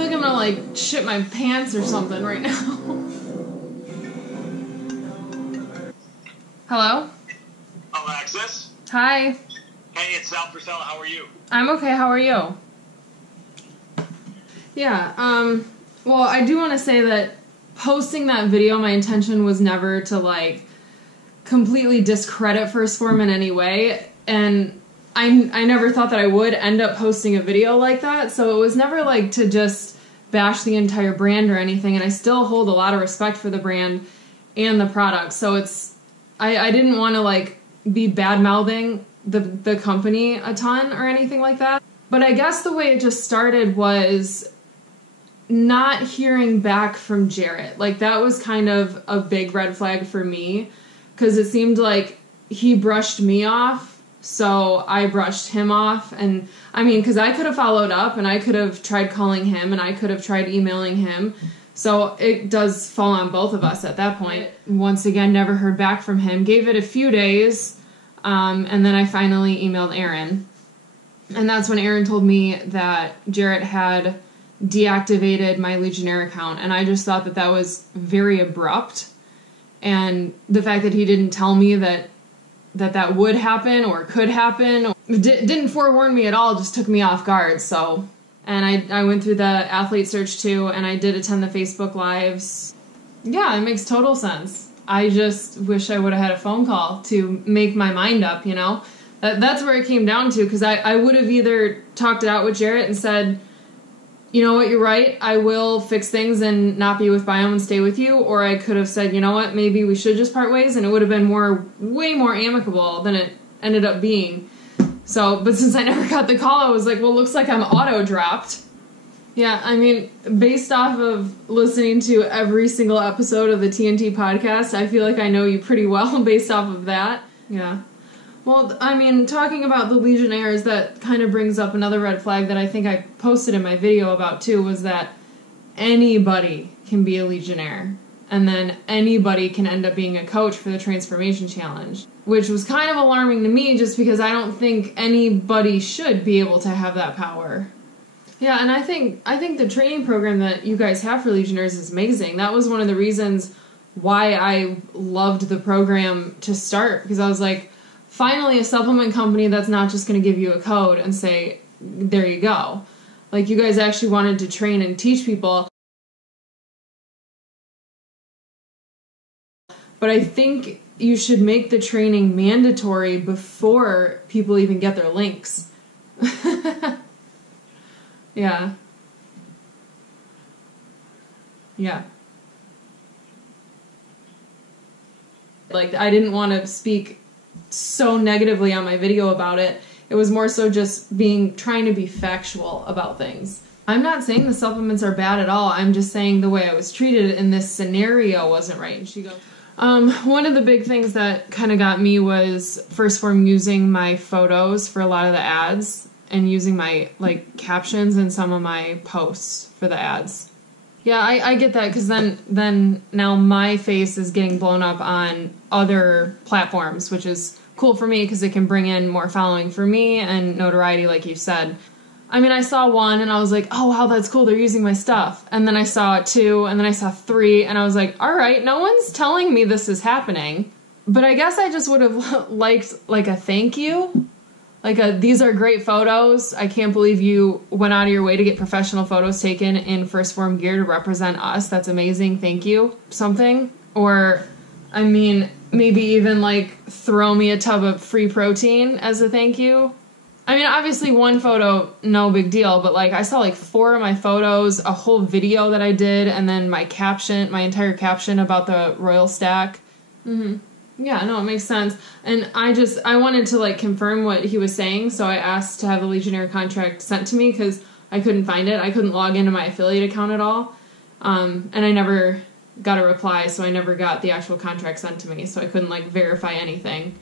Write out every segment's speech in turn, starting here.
feel like I'm gonna like shit my pants or something right now. Hello? Alexis? Hi. Hey, it's Sal Purcell. How are you? I'm okay, how are you? Yeah, well, I do want to say that posting that video, my intention was never to, like, completely discredit First Form in any way, and I never thought that I would end up posting a video like that, so it was never, like, to just bash the entire brand or anything, and I still hold a lot of respect for the brand and the product, so it's, I didn't want to, like, be bad-mouthing the company a ton or anything like that, but I guess the way it just started was not hearing back from Jarrett. Like, that was kind of a big red flag for me, because it seemed like he brushed me off, so I brushed him off, and I mean, because I could have followed up, and I could have tried calling him, and I could have tried emailing him, so it does fall on both of us at that point. Once again, never heard back from him, gave it a few days, and then I finally emailed Aaron, and that's when Aaron told me that Jarrett had deactivated my Legionnaire account, and I just thought that that was very abrupt, and the fact that he didn't tell me that would happen or could happen, didn't forewarn me at all, just took me off guard. So, and I went through the athlete search too, and I did attend the Facebook Lives. Yeah, it makes total sense. I just wish I would have had a phone call to make my mind up, you know? That's where it came down to, because I would have either talked it out with Jarrett and said, you know what, you're right, I will fix things and not be with Biome and stay with you, or I could have said, you know what, maybe we should just part ways, and it would have been way more amicable than it ended up being. So, but since I never got the call, I was like, well, looks like I'm auto-dropped. Yeah, I mean, based off of listening to every single episode of the TNT podcast, I feel like I know you pretty well based off of that. Yeah. Well, I mean, talking about the Legionnaires, that kind of brings up another red flag that I think I posted in my video about too, was that anybody can be a Legionnaire, and then anybody can end up being a coach for the Transformation Challenge, which was kind of alarming to me just because I don't think anybody should be able to have that power. Yeah, and I think the training program that you guys have for Legionnaires is amazing. That was one of the reasons why I loved the program to start, because I was like, finally a supplement company that's not just going to give you a code and say, there you go. Like, you guys actually wanted to train and teach people. But I think you should make the training mandatory before people even get their links. Yeah. Yeah. Like, I didn't want to speak so negatively on my video about it. It was more so just trying to be factual about things. I'm not saying the supplements are bad at all. I'm just saying the way I was treated in this scenario wasn't right. And she goes, one of the big things that kind of got me was First Form using my photos for a lot of the ads and using my, like, captions in some of my posts for the ads. Yeah, I get that, because then now my face is getting blown up on other platforms, which is cool for me because it can bring in more following for me and notoriety, like you said. I mean, I saw one and I was like, oh, wow, that's cool, they're using my stuff. And then I saw two, and then I saw three, and I was like, all right, no one's telling me this is happening. But I guess I just would have liked, like, a thank you. Like, these are great photos. I can't believe you went out of your way to get professional photos taken in First Form gear to represent us. That's amazing. Thank you. Something. Or, I mean, maybe even, like, throw me a tub of free protein as a thank you. I mean, obviously one photo, no big deal, but, like, I saw, like, 4 of my photos, a whole video that I did, and then my caption, my entire caption about the Royal Stack. Mm-hmm. Yeah, no, it makes sense. And I wanted to, like, confirm what he was saying, so I asked to have the Legionnaire contract sent to me because I couldn't find it. I couldn't log into my affiliate account at all. And I never got a reply, so I never got the actual contract sent to me, so I couldn't, like, verify anything.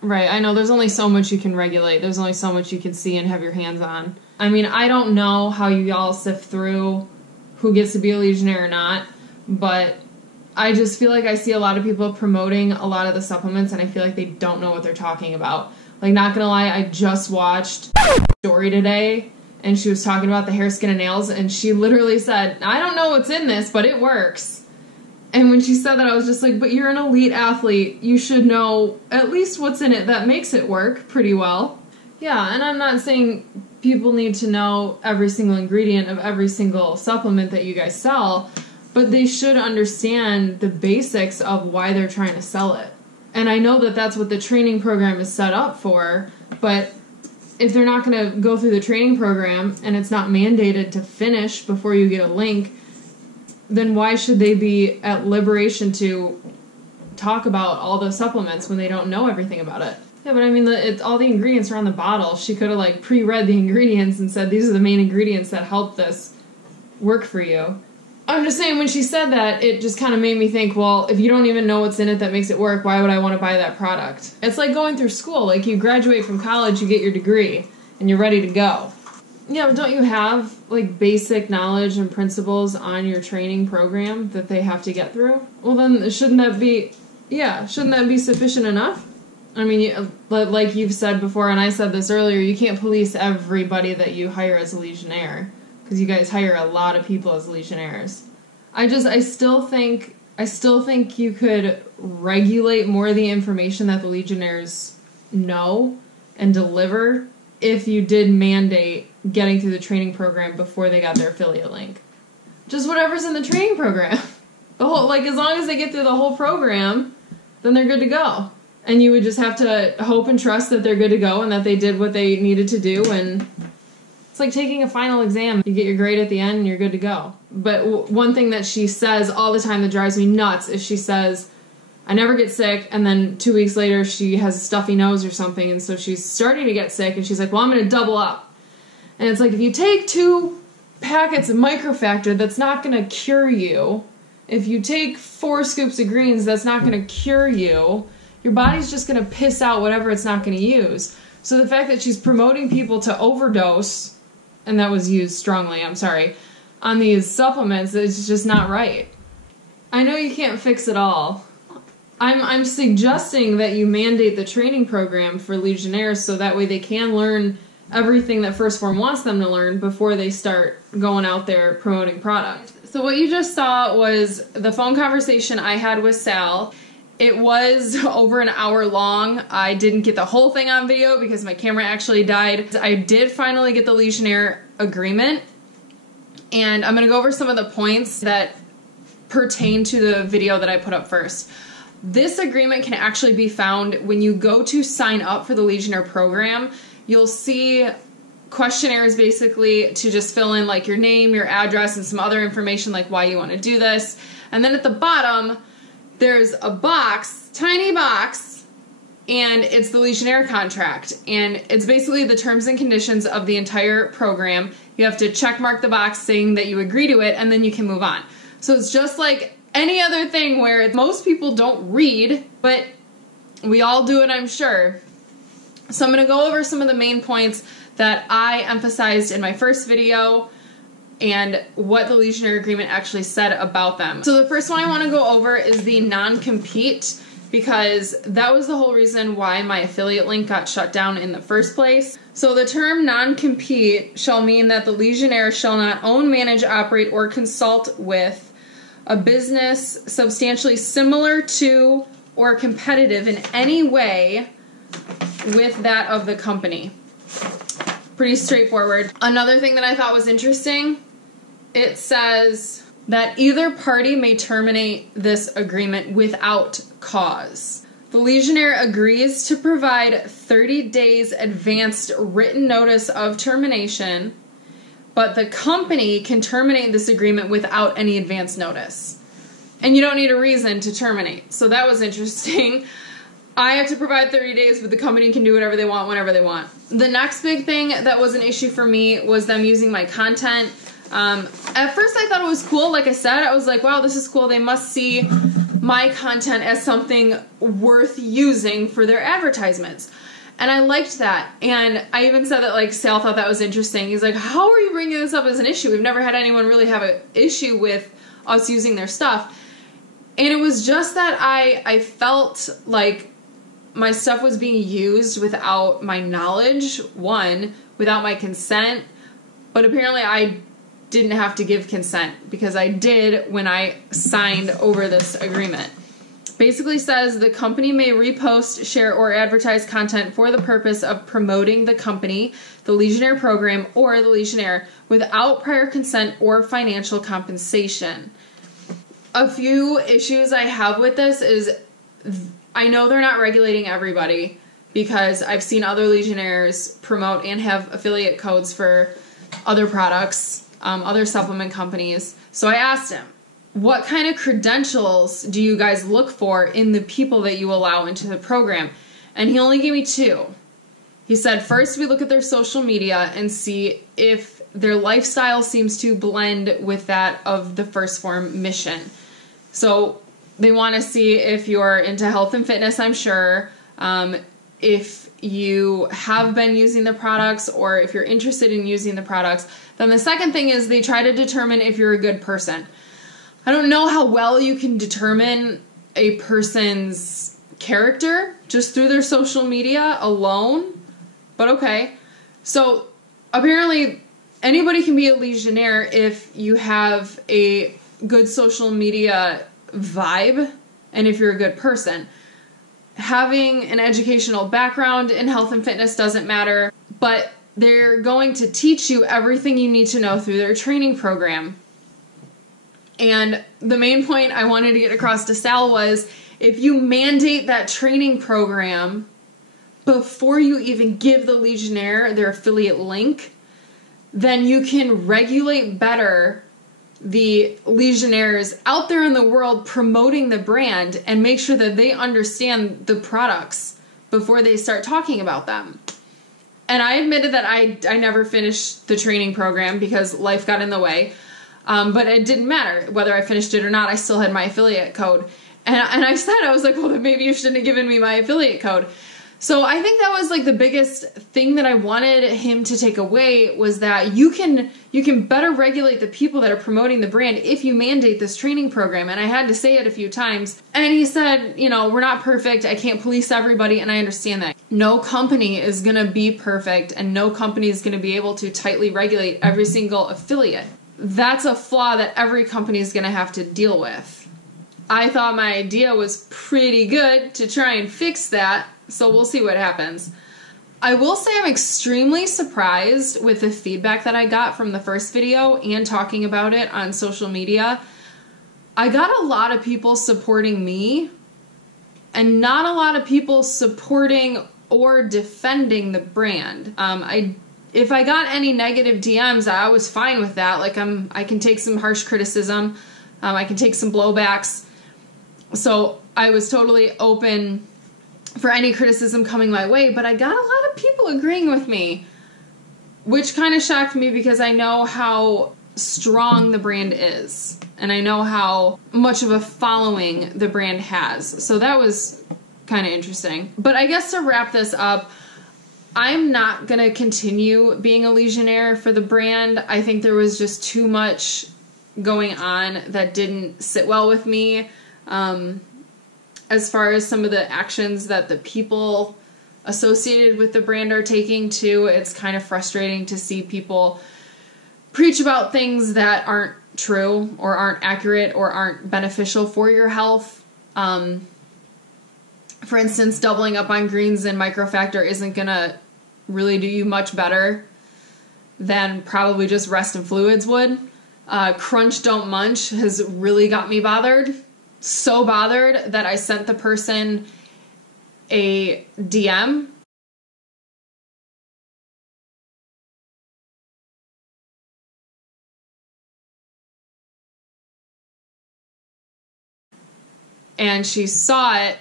Right, I know, there's only so much you can regulate. There's only so much you can see and have your hands on. I mean, I don't know how you all sift through who gets to be a Legionnaire or not, but I just feel like I see a lot of people promoting a lot of the supplements, and I feel like they don't know what they're talking about. Like, not gonna lie, I just watched Story today, and she was talking about the hair, skin, and nails, and she literally said, I don't know what's in this, but it works. And when she said that, I was just like, but you're an elite athlete. You should know at least what's in it that makes it work pretty well. Yeah, and I'm not saying people need to know every single ingredient of every single supplement that you guys sell, but they should understand the basics of why they're trying to sell it. And I know that that's what the training program is set up for, but if they're not going to go through the training program and it's not mandated to finish before you get a link, then why should they be at liberation to talk about all those supplements when they don't know everything about it? Yeah, but I mean, all the ingredients are on the bottle. She could have, like, pre-read the ingredients and said, these are the main ingredients that help this work for you. I'm just saying, when she said that, it just kind of made me think, well, if you don't even know what's in it that makes it work, why would I want to buy that product? It's like going through school. Like, you graduate from college, you get your degree, and you're ready to go. Yeah, but don't you have, like, basic knowledge and principles on your training program that they have to get through? Well, then, shouldn't that be sufficient enough? I mean, like you've said before, and I said this earlier, you can't police everybody that you hire as a Legionnaire, because you guys hire a lot of people as Legionnaires. I still think you could regulate more of the information that the Legionnaires know and deliver if you did mandate getting through the training program before they got their affiliate link. Just whatever's in the training program. As long as they get through the whole program, then they're good to go. And you would just have to hope and trust that they're good to go and that they did what they needed to do. And it's like taking a final exam. You get your grade at the end and you're good to go. But one thing that she says all the time that drives me nuts is she says, I never get sick, and then 2 weeks later she has a stuffy nose or something, and so she's starting to get sick, and she's like, well, I'm going to double up. And it's like, if you take 2 packets of microfactor, that's not going to cure you. If you take 4 scoops of greens, that's not going to cure you. Your body's just going to piss out whatever it's not going to use. So the fact that she's promoting people to overdose, and that was used strongly, I'm sorry, on these supplements, it's just not right. I know you can't fix it all. I'm suggesting that you mandate the training program for Legionnaires so that way they can learn everything that First Form wants them to learn before they start going out there promoting product. So what you just saw was the phone conversation I had with Sal. It was over an hour long. I didn't get the whole thing on video because my camera actually died. I did finally get the Legionnaire agreement, and I'm going to go over some of the points that pertain to the video that I put up first. This agreement can actually be found when you go to sign up for the Legionnaire program. You'll see questionnaires basically to just fill in like your name, your address, and some other information like why you want to do this. And then at the bottom, there's a box, tiny box, and it's the Legionnaire contract. And it's basically the terms and conditions of the entire program. You have to check mark the box saying that you agree to it, and then you can move on. So it's just like any other thing where most people don't read, but we all do it, I'm sure. So I'm going to go over some of the main points that I emphasized in my first video and what the Legionnaire agreement actually said about them. So the first one I want to go over is the non-compete, because that was the whole reason why my affiliate link got shut down in the first place. So the term non-compete shall mean that the Legionnaire shall not own, manage, operate, or consult with a business substantially similar to or competitive in any way with that of the company. Pretty straightforward. Another thing that I thought was interesting, it says that either party may terminate this agreement without cause. The Legionnaire agrees to provide 30 days advanced written notice of termination, but the company can terminate this agreement without any advance notice. And you don't need a reason to terminate. So that was interesting. I have to provide 30 days, but the company can do whatever they want, whenever they want. The next big thing that was an issue for me was them using my content. At first I thought it was cool. Like I said, I was like, wow, this is cool. They must see my content as something worth using for their advertisements. And I liked that. And I even said that, like, Sal thought that was interesting. He's like, how are you bringing this up as an issue? We've never had anyone really have an issue with us using their stuff. And it was just that I felt like my stuff was being used without my knowledge, one, without my consent, But apparently I didn't have to give consent because I did when I signed over this agreement. Basically says the company may repost, share, or advertise content for the purpose of promoting the company, the Legionnaire program, or the Legionnaire without prior consent or financial compensation. A few issues I have with this is I know they're not regulating everybody because I've seen other Legionnaires promote and have affiliate codes for other products, other supplement companies. So I asked him, what kind of credentials do you guys look for in the people that you allow into the program? And he only gave me 2. He said, first, we look at their social media and see if their lifestyle seems to blend with that of the First Form mission. So they want to see if you're into health and fitness, I'm sure, if you have been using the products or if you're interested in using the products. Then the second thing is they try to determine if you're a good person. I don't know how well you can determine a person's character just through their social media alone, but okay. So apparently anybody can be a Legionnaire if you have a good social media vibe and if you're a good person. Having an educational background in health and fitness doesn't matter, but they're going to teach you everything you need to know through their training program. And the main point I wanted to get across to Sal was if you mandate that training program before you even give the Legionnaire their affiliate link, then you can regulate better the Legionnaires out there in the world promoting the brand and make sure that they understand the products before they start talking about them. And I admitted that I never finished the training program because life got in the way. But it didn't matter whether I finished it or not. I still had my affiliate code. And I said, I was like, well, then maybe you shouldn't have given me my affiliate code. So I think that was like the biggest thing that I wanted him to take away was that you can better regulate the people that are promoting the brand if you mandate this training program. And I had to say it a few times. And he said, you know, we're not perfect. I can't police everybody. And I understand that. No company is going to be perfect and no company is going to be able to tightly regulate every single affiliate. That's a flaw that every company is going to have to deal with. I thought my idea was pretty good to try and fix that, so we'll see what happens. I will say I'm extremely surprised with the feedback that I got from the first video and talking about it on social media. I got a lot of people supporting me and not a lot of people supporting or defending the brand. If I got any negative DMs, I was fine with that. Like I can take some harsh criticism. I can take some blowbacks. So I was totally open for any criticism coming my way, but I got a lot of people agreeing with me, which kind of shocked me because I know how strong the brand is and I know how much of a following the brand has. So that was kind of interesting. But I guess to wrap this up, I'm not going to continue being a Legionnaire for the brand. I think there was just too much going on that didn't sit well with me. As far as some of the actions that the people associated with the brand are taking too, it's kind of frustrating to see people preach about things that aren't true or aren't accurate or aren't beneficial for your health. For instance, doubling up on greens and microfactor isn't going to really do you much better than probably just rest and fluids would. Crunch Don't Munch has really got me bothered. So bothered that I sent the person a DM. And she saw it,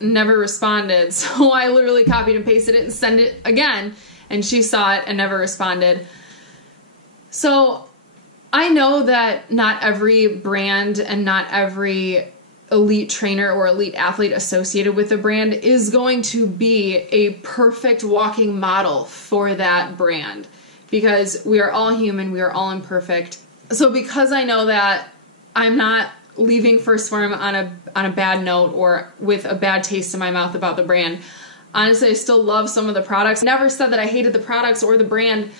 never responded. So I literally copied and pasted it and sent it again. And she saw it and never responded. So I know that not every brand and not every elite trainer or elite athlete associated with the brand is going to be a perfect walking model for that brand because we are all human, we are all imperfect. So because I know that, I'm not leaving First Form on a bad note or with a bad taste in my mouth about the brand. Honestly, I still love some of the products. I never said that I hated the products or the brand.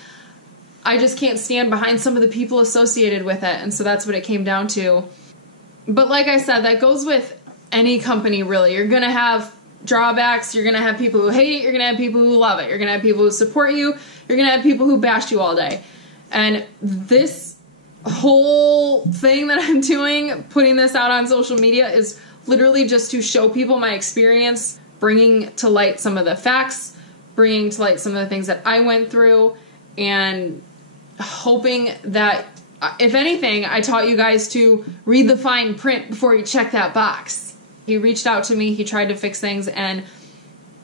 I just can't stand behind some of the people associated with it. And so that's what it came down to. But like I said, that goes with any company, really. You're going to have drawbacks. You're going to have people who hate it. You're going to have people who love it. You're going to have people who support you. You're going to have people who bash you all day. And this whole thing that I'm doing, putting this out on social media, is literally just to show people my experience, bringing to light some of the facts, bringing to light some of the things that I went through, and hoping that, if anything, I taught you guys to read the fine print before you check that box. He reached out to me, he tried to fix things, and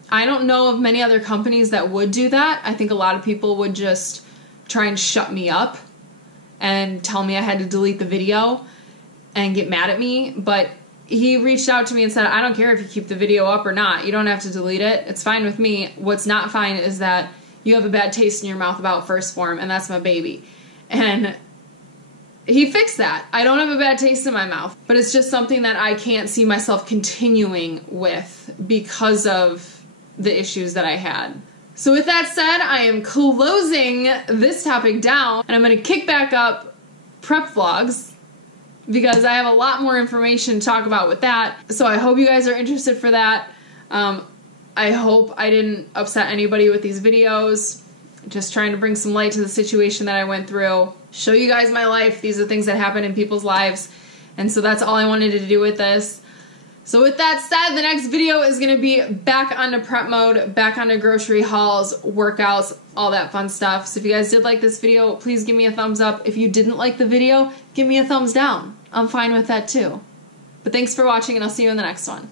I don't know of many other companies that would do that. I think a lot of people would just try and shut me up and tell me I had to delete the video and get mad at me, but he reached out to me and said, I don't care if you keep the video up or not. You don't have to delete it. It's fine with me. What's not fine is that you have a bad taste in your mouth about First Form, and that's my baby. And he fixed that. I don't have a bad taste in my mouth, but it's just something that I can't see myself continuing with because of the issues that I had. So with that said, I am closing this topic down, and I'm going to kick back up prep vlogs because I have a lot more information to talk about with that. So I hope you guys are interested for that. I hope I didn't upset anybody with these videos. Just trying to bring some light to the situation that I went through. Show you guys my life. These are things that happen in people's lives. And so that's all I wanted to do with this. So with that said, the next video is going to be back onto prep mode, back onto grocery hauls, workouts, all that fun stuff. So if you guys did like this video, please give me a thumbs up. If you didn't like the video, give me a thumbs down. I'm fine with that too. But thanks for watching, and I'll see you in the next one.